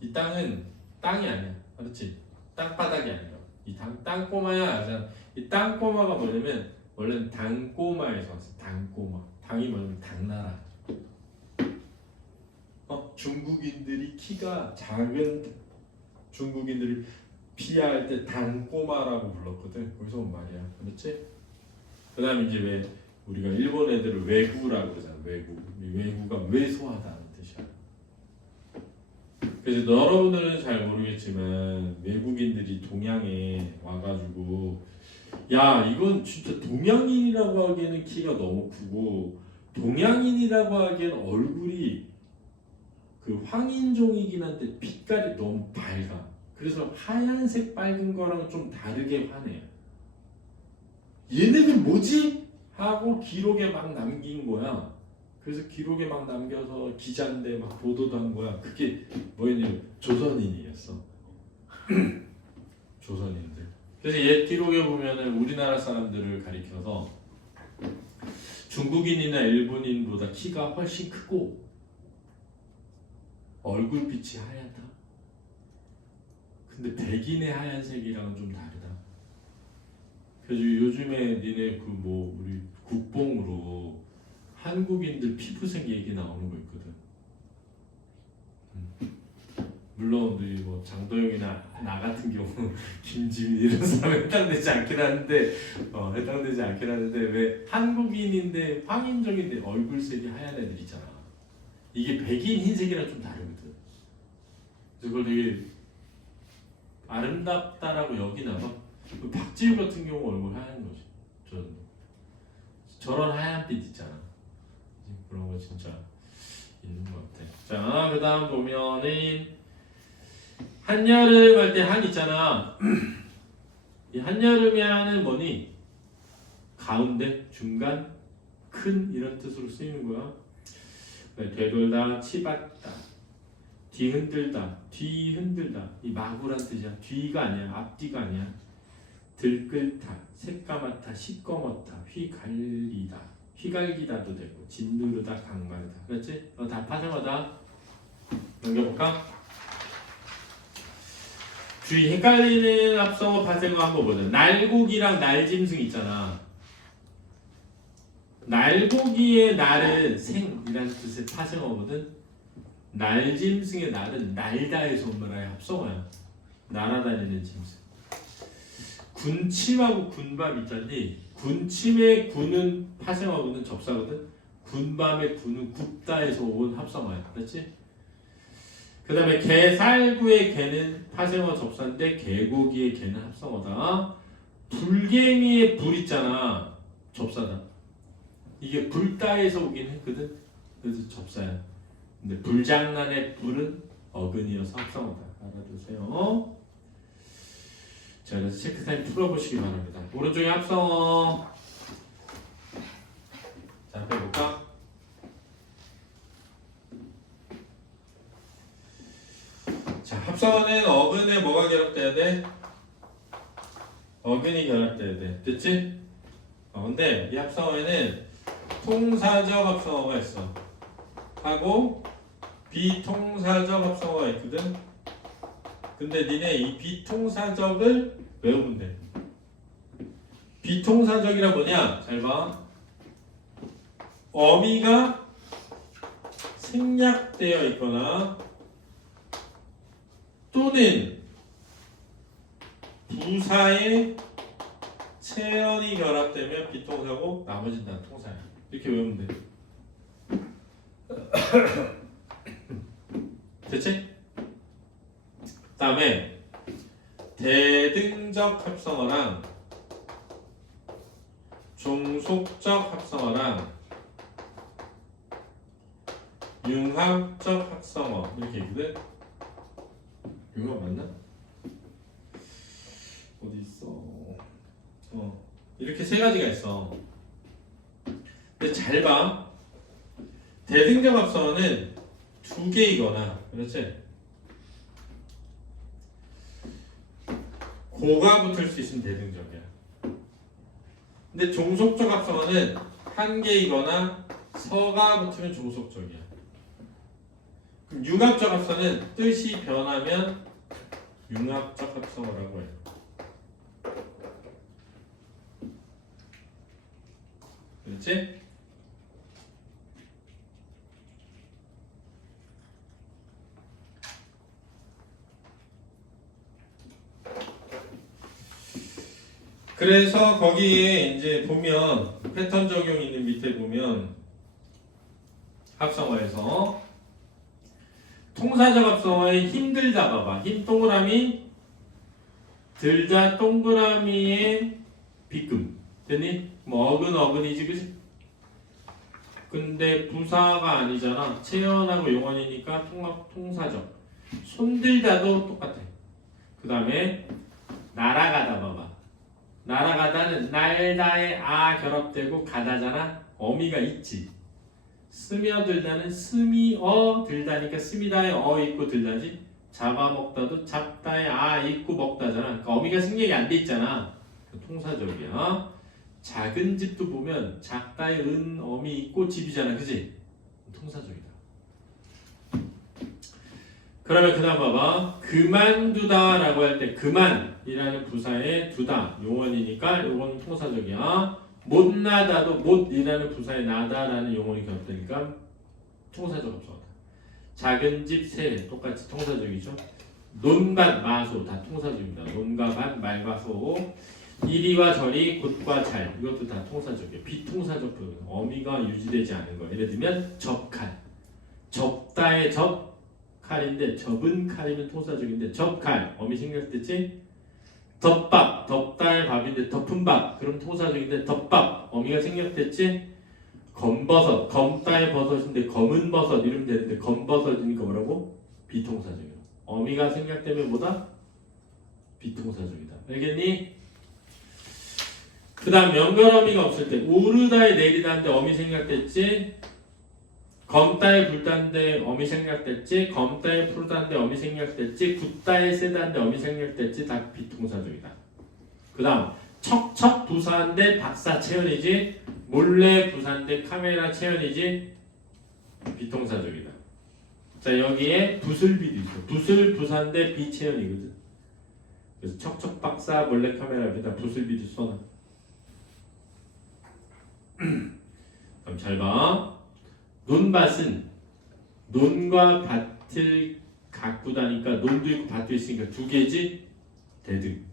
이 땅은 땅이 아니야. 그렇지? 땅바닥이 아니라 이 땅꼬마야. 이 땅꼬마가 뭐냐면 원래는 당꼬마에서 왔어. 당꼬마. 당이 뭐냐면 당나라. 중국인들이 키가 작은 중국인들이 피할 때 당꼬마라고 불렀거든. 거기서 온 말이야. 그렇지? 그 다음에 이제 왜 우리가 일본 애들을 외구라고 그러잖아. 외구. 외구가 왜소하다는 뜻이야. 그래서 여러분들은 잘 모르겠지만 외국인들이 동양에 와가지고 야 이건 진짜 동양인이라고 하기에는 키가 너무 크고 동양인이라고 하기에는 얼굴이 그 황인종이긴 한데 빛깔이 너무 밝아. 그래서 하얀색 빨간 거랑 좀 다르게 환해. 얘네들 뭐지? 하고 기록에 막 남긴 거야. 그래서 기록에 막 남겨서 기자인데 막 보도도 한 거야. 그게 뭐였냐면 조선인이었어. 조선인들. 그래서 옛 기록에 보면은 우리나라 사람들을 가리켜서 중국인이나 일본인보다 키가 훨씬 크고 얼굴빛이 하얗다. 근데 백인의 하얀색이랑은 좀 다르다. 그래서 요즘에 니네 그 뭐 우리 국뽕으로 한국인들 피부색 얘기 나오는 거 있거든. 물론 우리 뭐 장도영이나 나 같은 경우 김지민 이런 사람 해당되지 않긴 하는데 해당되지 않긴 하는데 왜 한국인인데 황인종인데 얼굴색이 하얀 애들 있잖아. 이게 백인 흰색이랑 좀 다르거든. 그래서 그걸 되게 아름답다라고 여기나 봐. 박지우 같은 경우 얼굴 하얀 거지. 저런 하얀빛 있잖아. 그런 거 진짜 있는 것 같아. 자, 그 다음 보면은 한여름 할 때 한 있잖아. 이 한여름에 하는 뭐니? 가운데, 중간, 큰 이런 뜻으로 쓰이는 거야. 되돌다, 치받다, 뒤흔들다, 뒤흔들다. 이 마구란 뜻이야. 뒤가 아니야, 앞뒤가 아니야. 들끓다, 새까맣다, 시꺼멓다, 휘갈리다, 휘갈기다도 되고, 짓누르다, 강마르다. 그렇지? 다 파생어다. 넘겨볼까? 주의 헷갈리는 합성어 파생어 한번 보자. 날고기랑 날짐승 있잖아. 날고기의 날은 생이라는 뜻의 파생어거든. 날짐승의 날은 날다에서 온 말의 합성어야. 날아다니는 짐승. 군침하고 군밤 있잖니. 군침의 군은 파생어거든, 접사거든. 군밤의 군은 굽다에서 온 합성어야. 그렇지? 그 다음에 개살구의 개는 파생어 접사인데 개고기의 개는 합성어다. 불개미의 불 있잖아. 접사다. 이게 불다에서 오긴 했거든. 그래서 접사야. 근데 불장난의 불은 어근이어서 합성어다. 알아두세요. 자, 그래서 체크타임 풀어보시기 바랍니다. 오른쪽에 합성어. 자, 해볼까? 자, 합성어는 어근에 뭐가 결합돼야 돼? 어근이 결합돼야 돼. 됐지? 근데 이 합성어에는 통사적 합성어가 있어. 하고 비통사적 합성어가 있거든. 근데 니네 이 비통사적을 외우면 돼. 비통사적이라 뭐냐? 잘 봐. 어미가 생략되어 있거나 또는 부사에 체연이 결합되면 비통사고 나머지는 다 통사야. 이렇게 외우면 돼. 됐지? 그 다음에 대등적 합성어랑 종속적 합성어랑 융합적 합성어 이렇게 있거든? 융합 맞나? 어디 있어? 이렇게 세 가지가 있어. 근데 잘 봐. 대등적 합성어는 두 개이거나, 그렇지? 고가 붙을 수 있으면 대등적이야. 근데 종속적 합성어는 한 개이거나 서가 붙으면 종속적이야. 그럼 융합적 합성어는 뜻이 변하면 융합적 합성어라고 해. 그렇지? 그래서 거기에 이제 보면 패턴 적용 있는 밑에 보면 합성어에서 통사적 합성어에 힘들다 봐봐. 힘 동그라미 들다 동그라미에 비금 됐니? 뭐 어근이지 그치? 근데 부사가 아니잖아. 체연하고 용언이니까 통사적. 손들다도 똑같아. 그 다음에 날아가다 봐봐. 날아가다는 날다에 아 결합되고 가다잖아. 어미가 있지. 스며들다는 스미어 들다니까 스미다에 어 있고 들다지. 잡아먹다도 잡다에 아 있고 먹다잖아. 그러니까 어미가 생략이 안 돼 있잖아. 통사적이야. 작은 집도 보면 작다에 은 어미 있고 집이잖아. 그지? 통사적이다. 그러면 그 다음 봐봐. 그만두다 라고 할 때 그만이라는 부사에 두다 용언이니까 요건 통사적이야. 못나다도 못이라는 부사에 나다라는 용언이 겹치니까 통사적 합성어다. 작은 집 새 똑같이 통사적이죠. 논밭 마소 다 통사적입니다. 논과 밭 말과 소 이리와 저리 곧과 잘 이것도 다 통사적이에요. 비통사적 부분 어미가 유지되지 않은 거. 예를 들면 접칼 접다의 접 칼인데 접은 칼이면 통사적인데 접칼 어미 생략됐지? 덮밥 덮다의 밥인데 덮은 밥 그럼 통사적인데 덮밥 어미가 생략됐지? 검버섯 검다의 버섯인데 검은 버섯 이러면 되는데 검버섯이니까 뭐라고? 비통사적이야. 어미가 생략되면 뭐다? 비통사적이다. 알겠니? 그 다음 연결어미가 없을 때 오르다에 내리다인데 어미 생략됐지? 검다에 불다인데 어미 생략됐지? 검다에 푸르다인데 어미 생략됐지? 굳다에 세다인데 어미 생략됐지? 다 비통사적이다. 그 다음 척척 부사인데 박사 체연이지? 몰래 부사인데 카메라 체연이지? 비통사적이다. 자 여기에 부슬비도 있어. 부슬 부사인데 비체연이거든. 그래서 척척 박사 몰래 카메라 비다 부슬비도 써놔. 그럼 잘 봐. 논밭은 논과 밭을 가꾸다니까 논도 있고 밭도 있으니까 두 개지? 대등.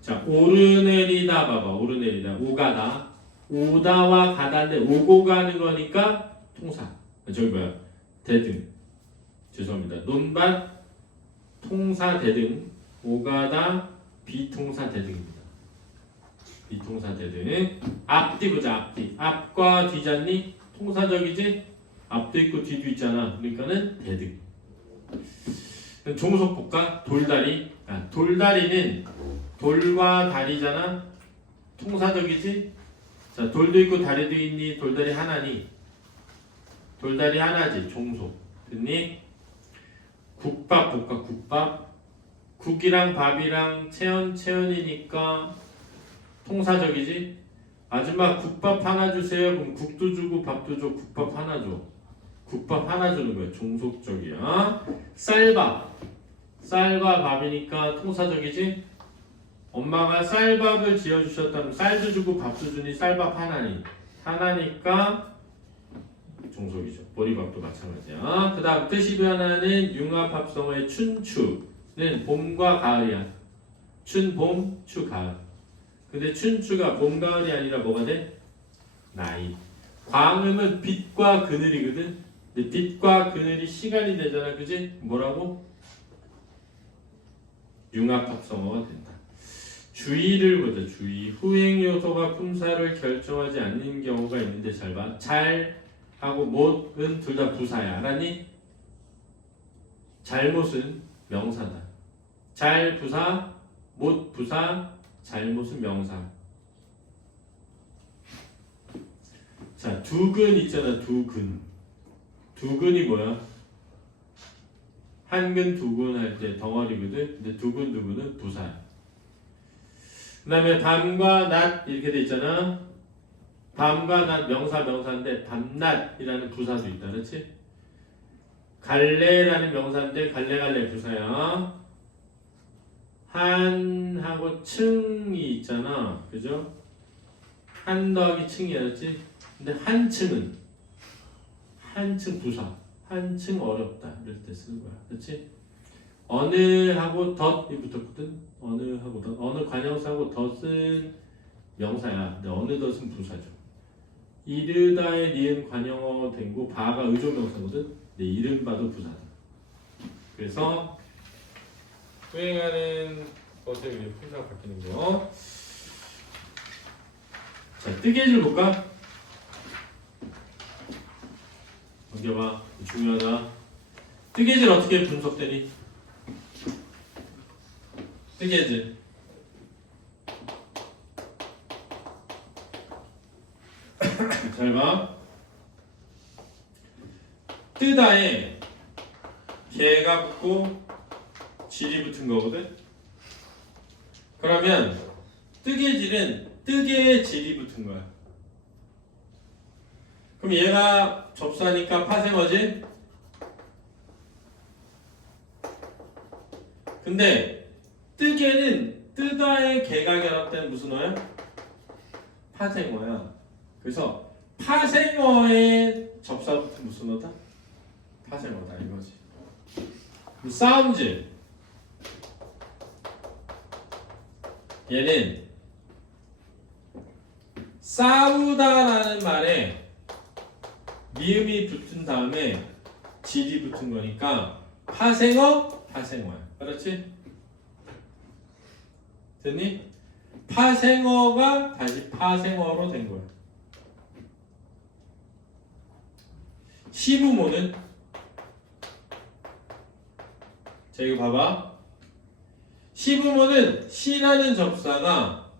자 오르내리다 봐봐. 오르내리다 오가다 오다와 가다인데 오고 가는 거니까 통사. 저기 뭐야 대등. 죄송합니다. 논밭 통사 대등 오가다 비통사 대등입니다. 비통사 대등. 앞뒤 보자. 앞뒤 앞과 뒤잖니? 통사적이지? 앞도 있고 뒤도 있잖아. 그러니까는 대득. 그럼 종속 볼까? 돌다리. 돌다리는 돌과 다리잖아. 통사적이지? 자, 돌도 있고 다리도 있니? 돌다리 하나니? 돌다리 하나지. 종속. 됐니? 국밥 볼까? 국밥. 국이랑 밥이랑 체연이니까 통사적이지? 아줌마 국밥 하나 주세요. 그럼 국도 주고 밥도 줘. 국밥 하나 줘. 국밥 하나 주는 거야. 종속적이야. 쌀밥. 쌀과 밥이니까 통사적이지? 엄마가 쌀밥을 지어주셨다면 쌀도 주고 밥도 주니 쌀밥 하나니. 하나니까 종속이죠. 보리밥도 마찬가지야. 그 다음 뜻이 변하는 융합합성어의 춘추는 봄과 가을이야. 춘, 봄, 추, 가을. 근데 춘추가 봄, 가을이 아니라 뭐가 돼? 나이. 광음은 빛과 그늘이거든. 근데 빛과 그늘이 시간이 되잖아. 그지? 뭐라고? 융합합성어가 된다. 주의를 보자. 주의. 후행 요소가 품사를 결정하지 않는 경우가 있는데 잘 봐. 잘 하고 못은 둘 다 부사야. 알았니? 잘못은 명사다. 잘 부사, 못 부사, 잘못은 명사. 자, 두근 있잖아. 두근. 두근이 뭐야? 한근 두근 할 때 덩어리거든. 근데 두근은 부사야. 그 다음에 밤과 낮 이렇게 돼 있잖아. 밤과 낮 명사인데 밤낮이라는 부사도 있다. 그렇지? 갈래라는 명사인데 갈래 부사야. 한하고 층이 있잖아. 그죠? 한 더하기 층이 알았지? 근데 한층은 한층 부사. 한층 어렵다. 이럴 때 쓰는 거야. 그렇지? 어느하고 덧이 붙었거든. 어느하고 덧. 어느 관형사하고 덧은 명사야. 근데 어느 덧은 부사죠. 이르다에 니은 관형어 된고 바가 의조명사거든. 근데 이른바도 부사다. 그래서 수행하는 것에 의해 품사가 바뀌는 거. 자, 뜨개질 볼까? 넘겨봐. 중요하다. 뜨개질 어떻게 분석되니? 뜨개질. 잘 봐. 뜨다에 개가 붙고 질이 붙은 거거든. 그러면 뜨개질은 뜨개에 질이 붙은 거야. 그럼 얘가 접사니까 파생어지? 근데 뜨개는 뜨다에 개가 결합된 무슨 어야? 파생어야. 그래서 파생어의 접사부터 무슨 어다? 파생어다 이거지. 싸움질. 얘는 싸우다라는 말에 미음이 붙은 다음에 질이 붙은 거니까 파생어야. 그렇지? 됐니? 파생어가 다시 파생어로 된 거야. 시부모는 자 이거 봐봐. 시부모는 시라는 접사가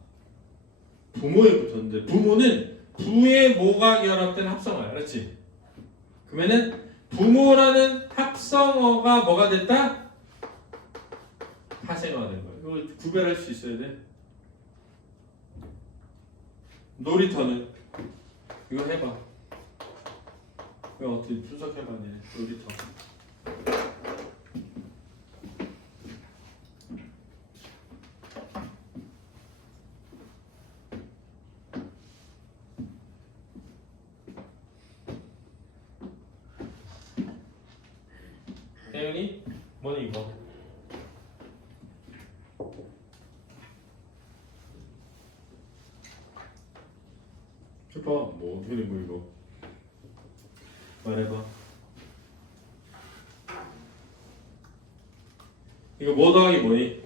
부모에 붙었는데 부모는 부의 모가 결합된 합성어야. 그렇지? 그러면은 부모라는 합성어가 뭐가 됐다? 파생어가 된 거야. 이거 구별할 수 있어야 돼. 놀이터는 이거 해봐. 이거 어떻게 분석해봐. 놀이터. 태윤이 뭐니 이거? 해봐. 뭐 어떻게 된 거 이거? 말해봐. 이거 뭐 더하기 뭐니?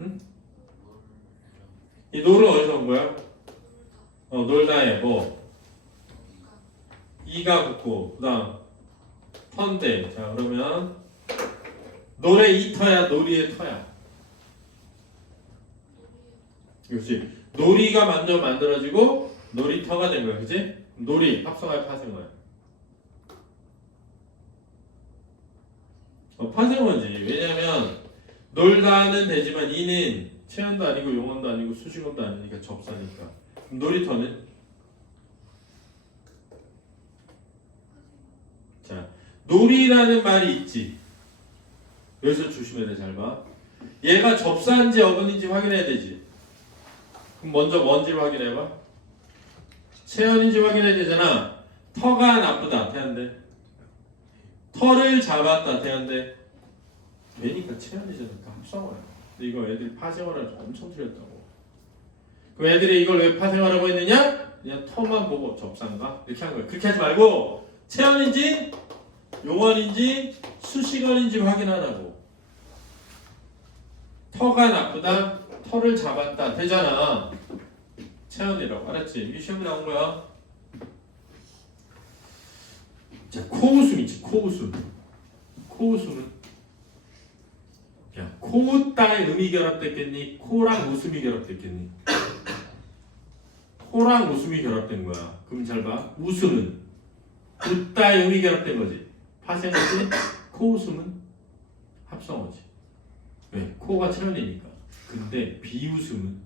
응? 이 노를 어디서 온 거야? 터인데 자 그러면 노래 이 터야 놀이의 터야. 그렇지. 놀이가 먼저 만들어지고 놀이터가 된 거야. 그치? 놀이 합성할 파생어야. 파생어지. 왜냐면 놀다는 되지만 이는 체현도 아니고 용언도 아니고 수식어도 아니니까 접사니까. 그럼 놀이터는? 자, 놀이라는 말이 있지. 여기서 조심해야 돼. 잘 봐. 얘가 접사인지 어근인지 확인해야 되지. 그럼 먼저 뭔지를 확인해봐. 체현인지 확인해야 되잖아. 터가 나쁘다. 태연대. 터를 잡았다. 태연대. 되니까 체현이잖아. 그 합성어야. 근데 이거 애들이 파생어라서 엄청 틀렸다고. 그럼 애들이 이걸 왜 파생어라고 했느냐? 그냥 터만 보고 접사인가? 이렇게 한 거야. 그렇게 하지 말고 체현인지 용언인지 수식어인지 확인하라고. 터가 나쁘다. 터를 잡았다. 되잖아. 체현이라고. 알았지? 이게 시험에 나온 거야. 자, 코웃음 있지. 코웃음. 코웃음은 야, 코웃다의 음이 결합됐겠니? 코랑 웃음이 결합됐겠니? 코랑 웃음이 결합된 거야. 그럼 잘 봐. 웃음은 웃다의 음이 결합된 거지. 파생어지. 코웃음은 합성어지. 왜? 코가 체현이니까. 근데 비웃음은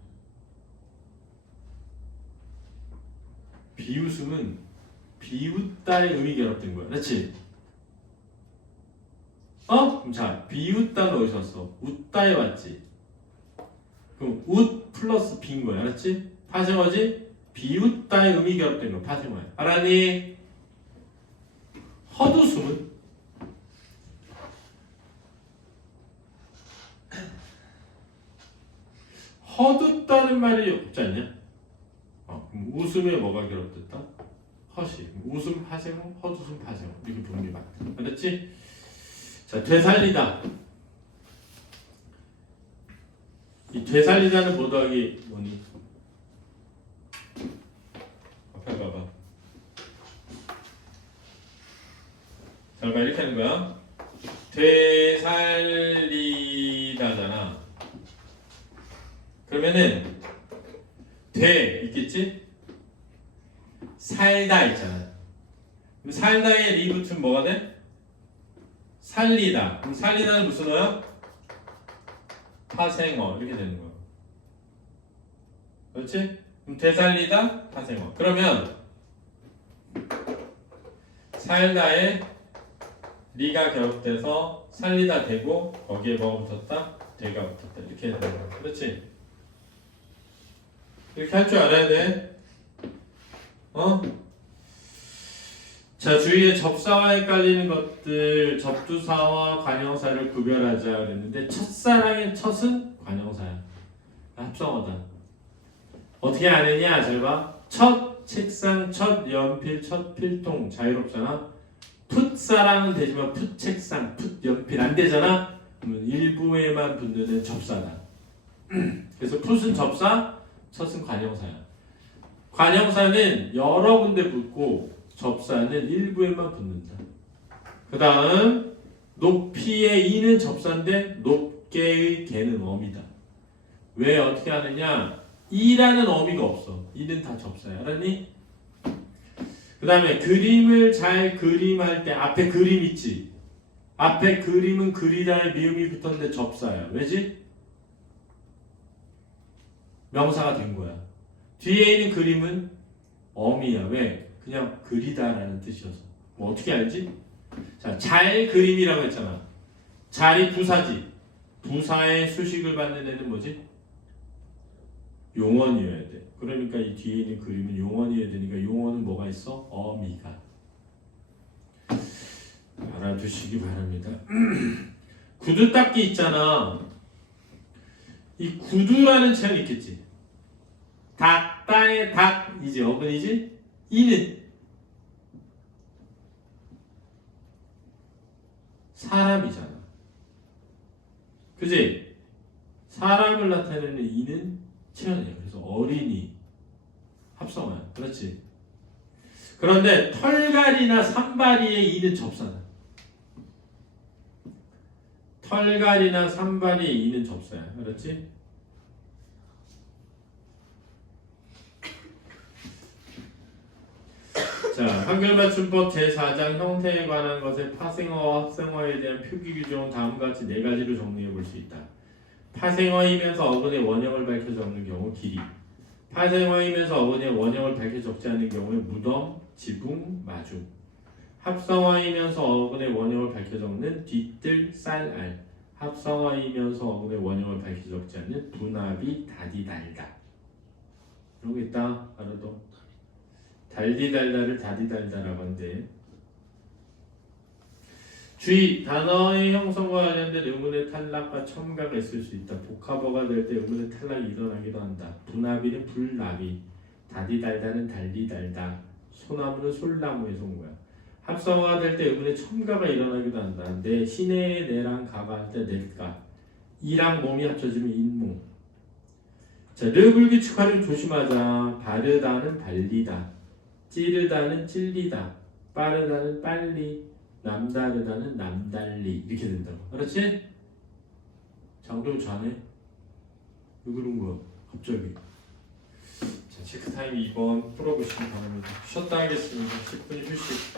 비웃다의 음이 결합된 거야. 그렇지? 그럼 자, 비웃다는 어디서 왔어? 웃다에 왔지. 그럼 웃 플러스 비인 거야. 알았지? 파생어지? 비웃다의 음이 결합된 거 파생어야. 알았니? 헛웃음은? 헛웃다는 말이 없지 않냐? 그럼 웃음에 뭐가 결합됐다? 헛이. 웃음 파생어, 헛웃음 파생어. 이거 보는 게 맞다. 알았지? 자, 되살리다. 이 되살리다는 뭐 더하기 뭐니? 앞에 봐봐. 잘 봐, 이렇게 하는 거야. 되살리다잖아. 그러면은 돼 있겠지? 살다 있잖아. 그럼 살다에 리 붙으면 뭐가 돼? 살리다. 그럼 살리다는 무슨 어야? 파생어. 이렇게 되는 거야. 그렇지? 그럼 되살리다 파생어. 그러면 살다에 리가 결합돼서 살리다 되고 거기에 뭐가 붙었다? 되가 붙었다. 이렇게 되는 거야. 그렇지? 이렇게 할 줄 알아야 돼. 자, 주위에 접사와 헷갈리는 것들, 접두사와 관형사를 구별하자 그랬는데 첫사랑의 첫은 관형사야. 합성어다. 어떻게 아느냐? 잘 봐. 첫 책상, 첫 연필, 첫 필통 자유롭잖아. 풋사랑은 되지만 풋책상, 풋연필 안 되잖아. 그러면 일부에만 붙는 애는 접사다. 그래서 풋은 접사, 첫은 관형사야. 관형사는 여러 군데 붙고 접사는 일부에만 붙는다. 그 다음 높이의 이는 접사인데 높게의 개는 어미다. 왜 어떻게 하느냐? 이라는 어미가 없어. 이는 다 접사야. 알았니? 그 다음에 그림을 잘 그림할 때 앞에 그림 있지? 앞에 그림은 그리다에 미음이 붙었는데 접사야. 왜지? 명사가 된 거야. 뒤에 있는 그림은 어미야. 왜? 그냥 그리다라는 뜻이어서. 뭐 어떻게 알지? 자, 잘 그림이라고 했잖아. 잘이 부사지. 부사의 수식을 받는 애는 뭐지? 용언이어야 돼. 그러니까 이 뒤에 있는 그림은 용언이어야 되니까 용언은 뭐가 있어? 어미가. 알아두시기 바랍니다. 구두 닦기 있잖아. 이 구두라는 체험이 있겠지. 닦다의 닦이지. 어근이지? 이는 사람이잖아. 그지? 사람을 나타내는 이는 체현이야. 그래서 어린이 합성어야. 그렇지? 그런데 털갈이나 산발이의 이는 접사다. 털갈이나 산발이 이는 접사야. 알았지? 자, 한글맞춤법 제4장 형태에 관한 것에 파생어와 합성어에 대한 표기 규정은 다음과 같이 네 가지로 정리해 볼 수 있다. 파생어이면서 어근의 원형을 밝혀 적는 경우 길이, 파생어이면서 어근의 원형을 밝혀 적지 않은 경우에 무덤, 지붕, 마중, 합성어이면서 어근의 원형을 밝혀 적는 뒤뜰, 쌀알, 합성어이면서 어근의 원형을 밝혀 적지 않는 분합이, 다디, 달다. 이런 거 있다. 알아도 달디달다를 다디달다라고 한대. 주의! 단어의 형성과 관련된 의문의 탈락과 첨가가 있을 수 있다. 복합어가 될 때 의문의 탈락이 일어나기도 한다. 분합이는 불나비, 다디달다는 달디달다, 소나무는 솔나무에서 온 거야. 합성어가 될 때 의문의 첨가가 일어나기도 한다. 내 시내에 내랑 가가 할 때 낼까, 이랑 몸이 합쳐지면 인모. 자, 르불규칙 활용 조심하자. 바르다는 발리다, 찌르다는 찔리다, 빠르다는 빨리, 남다르다는 남달리 이렇게 된다고. 알았지? 장동 자네? 왜 그런 거야? 갑자기. 자, 체크타임 2번 풀어보시기 바랍니다. 쉬었다 하겠습니다. 10분 휴식.